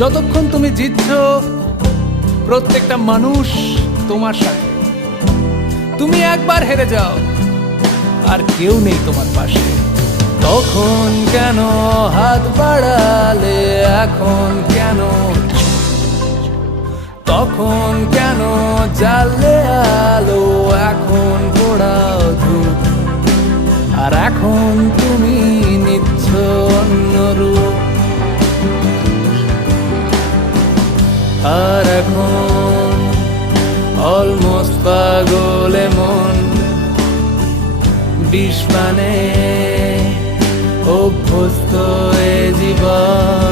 যতক্ষণ তুমি জিতছ প্রত্যেকটা মানুষ তোমার সাথে, তুমি একবার হেরে যাও আর কেউ নেই তোমার পাশে। তখন কেন হাত বাড়ালে, এখন কেন, তখন কেন জ্বালে আলো, এখন পোড়াও ধূপ, আর এখন তুমি নিচ্ছ অন্য রূপ। আর এখন অলমোস্ট পাগলে মন, বিষ পানে অভ্যস্ত এ জীবন।